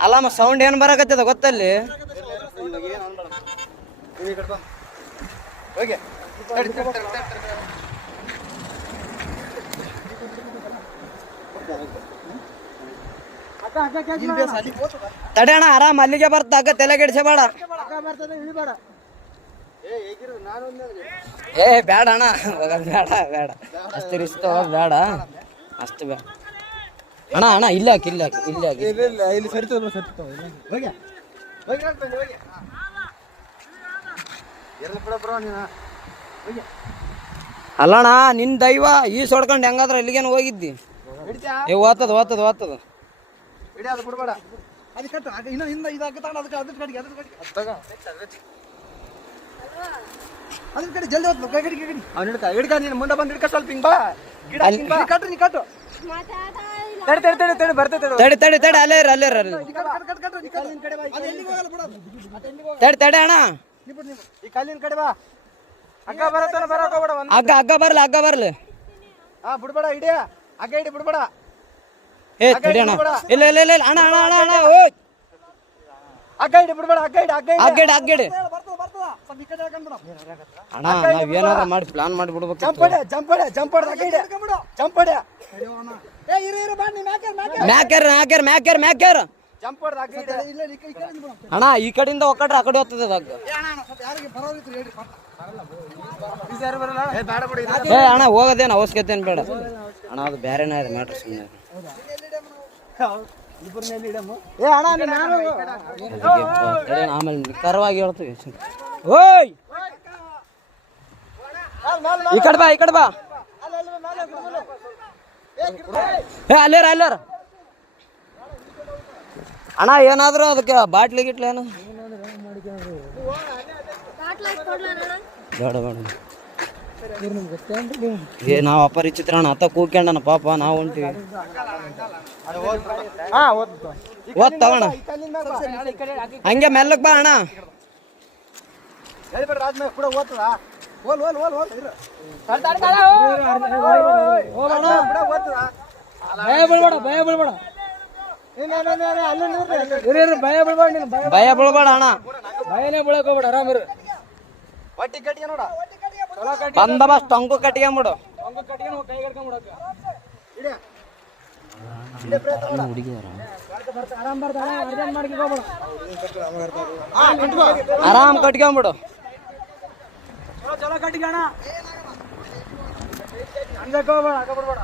ಅಲ್ಲಮ್ಮ ಸೌಂಡ್ ಏನ್ ಬರಕತ್ತದ ಗೊತ್ತಲ್ಲಿ ತಡೆ ಅಣ್ಣ ಆರಾಮ್ ಅಲ್ಲಿಗೆ ಬರ್ತ ಅಕ್ಕ ತಲೆ ಕೆಡಿಸಬೇಡ ಏ ಬೇಡ ಅಣ್ಣ ಬೇಡ ಬೇಡ ಅಷ್ಟು ರಿಸ್ಕ್ ತಗೋದು ಬೇಡ ಅಷ್ಟು ಬೇಡ ಅಣ್ಣ ಅಣ್ಣ ಇಲ್ಲ ಹಾಕಿ ಇಲ್ಲ ಹಾಕಿ ಇಲ್ಲ ಹಾಕಿ ಇಲ್ಲಿ ಸರಿ ಅಲ್ಲಣ್ಣ ನಿನ್ ದೈವ ಈ ಸೊಡ್ಕೊಂಡು ಹೆಂಗಾದ್ರ ಎಲ್ಲಿಗೇನು ಹೋಗಿದ್ದಿ ಏ ಓದ್ತದ ಓದ್ತದ ಓದ್ತದ ಬಿಡ್ಬೇಡ ಅದು ಕಟ್ಟು ಇನ್ನು ಹಿಂದ ಇದಾಕ ತಗೊಂಡು ಅದಕ್ಕೆ ಅದ್ರ ಕಡೆಗೆ ಅದ್ರ ಕಡೆ ಜಲ್ದಿ ಹೋಗ್ತು ಕೈ ಕಡೆಗೆ ಅವ್ನು ಹಿಡ್ಕ ನೀನು ಮುಂದೆ ಬಂದು ಹಿಡ್ಕ ಸ್ವಲ್ಪ ಹಿಂಗ್ ಬಾ ಗಿಡ ಕಟ್ಟು ನೀ ಕಟ್ಟು ತಡಿ ತಡಿ ತಡಿ ತಡಿ ಬರ್ತೈತೆ ತಡಿ ತಡಿ ತಡಿ ಅಲ್ಲೇ ಇರ ಅಲ್ಲೇ ಇರ ತಡಿ ತಡಿ ಅಣ್ಣ ಈ ಕಲ್ಲಿನ ಕಡೆ ಬಾ ಅಗ್ಗ ಬರತ್ತಾನ ಬರಕ ಹೋಗ್ಬೇಡ ಹಗ್ಗ ಹಗ್ಗ ಬರ್ಲಿ ಹಗ್ಗ ಬರ್ಲಿ ಹಾ ಬಿಡ್ಬೇಡ ಹಿಡಿಯ ಹಗ್ಗ ಹಿಡಿ ಬಿಡ್ಬೇಡ ಏ ತಡಿ ಅಣ್ಣ ಇಲ್ಲ ಇಲ್ಲ ಇಲ್ಲ ಅಣ್ಣ ಅಣ್ಣ ಅಣ್ಣ ಅಣ್ಣ ಓ ಹಗ್ಗ ಹಿಡಿ ಬಿಡ್ಬೇಡ ಹಗ್ಗ ಹಿಡಿ ಹಗ್ಗ ಅಗ್ಗಡಿ ಅಗ್ಗಡಿ ಬರ್ತದ ಸ್ವಲ್ಪ ಈ ಕಡೆ ಹಾಕೊಂಡ್ಬಿಡು ಅಣ್ಣ ನಾವ್ ಏನಾರ ಮಾಡಿ ಪ್ಲಾನ್ ಮಾಡಿ ಬಿಡ್ಬೇಕು ಜಂಪ್ ಹೊಡೆ ಹಗ್ಗ ಹಿಡಿ ಜಂಪ್ ಹೊಡೆ ಏ ಇರು ಬಾ ನೀ ಮ್ಯಾಕ್ಯಾರ ಮ್ಯಾಕ್ಯಾರ ಮ್ಯಾಕ್ಯಾರ ಮ್ಯಾಕ್ಯಾರ ಜಂಪ್ ಹೊಡೆ ಹಗ್ಗ ಹಿಡಿ ಇಲ್ಲ ಈ ಕಡೆ ಅಣ್ಣ ಈ ಕಡೆಯಿಂದ ಒಕ್ಕಟ್ರೆ ಆ ಕಡೆ ಹೋಗ್ತದೆ ಹಗ್ಗ ಏ ಅಣ್ಣ ಸ್ವಲ್ಪ ಯಾರಿಗೆ ಬರೋರಿತ್ತು ಹೇಳಿ ಬರಲ್ಲ ಏ ಬೇಡ ಬಿಡಿ ಏ ಅಣ್ಣ ಹೋಗೋದೇನು ಅವಶ್ಯಕತೆ ಏನು ಬೇಡ ಅಣ್ಣ ಅದು ಬೇರೆನೇ ಇದೆ ಮ್ಯಾಟ್ರ್ ಸುಮ್ಮನೆ ಏ ಅಣ್ಣ ಆಮೇಲೆ ನಿಖರವಾಗಿ ಹೇಳ್ತೀವಿ ಓಯ್ ಈ ಕಡೆ ಬಾ ಈ ಕಡೆ ಬಾ ಏ ಅಲ್ಲೇರ ಅಲ್ಲೇರ ಅಣ್ಣ ಏನಾದ್ರು ಅದಕ್ಕೆ ಬಾಟ್ಲಿ ಗಿಟ್ಲಿ ಏನು ಬೇಡ ಬೇಡ ಏ ನಾವು ಅಪರಿಚಿತ್ರ ಅಣ್ಣ ಅತ್ತ ಕೂಗ್ಕೊಂಡನ ಪಾಪ ನಾವು ಹೊಂಟಿವಿ ಓದ್ ತಗೋಣ ಹಂಗೆ ಮೆಲ್ಲಕ್ ಬಾ ಅಣ್ಣ ಭಯ ಬೀಳ್ಬೇಡ ಅಣ್ಣ ಭಯನೇ ಬೀಳಕ್ ಹೋಗ್ಬೇಡ ಆರಾಮ ಬಂದೋಬಸ್ತ್ ಟೊಂಕು ಕಟ್ಕೊಂಬಿಡು ಆರಾಮ್ ಕಟ್ಕೊಂಬಿಡು ಚಲೋ ಕಟ್ಟಿಗೆ ಅಣ್ಣ ಹಂಗಕ್ಕೆ ಹೋಗ್ಬೇಡ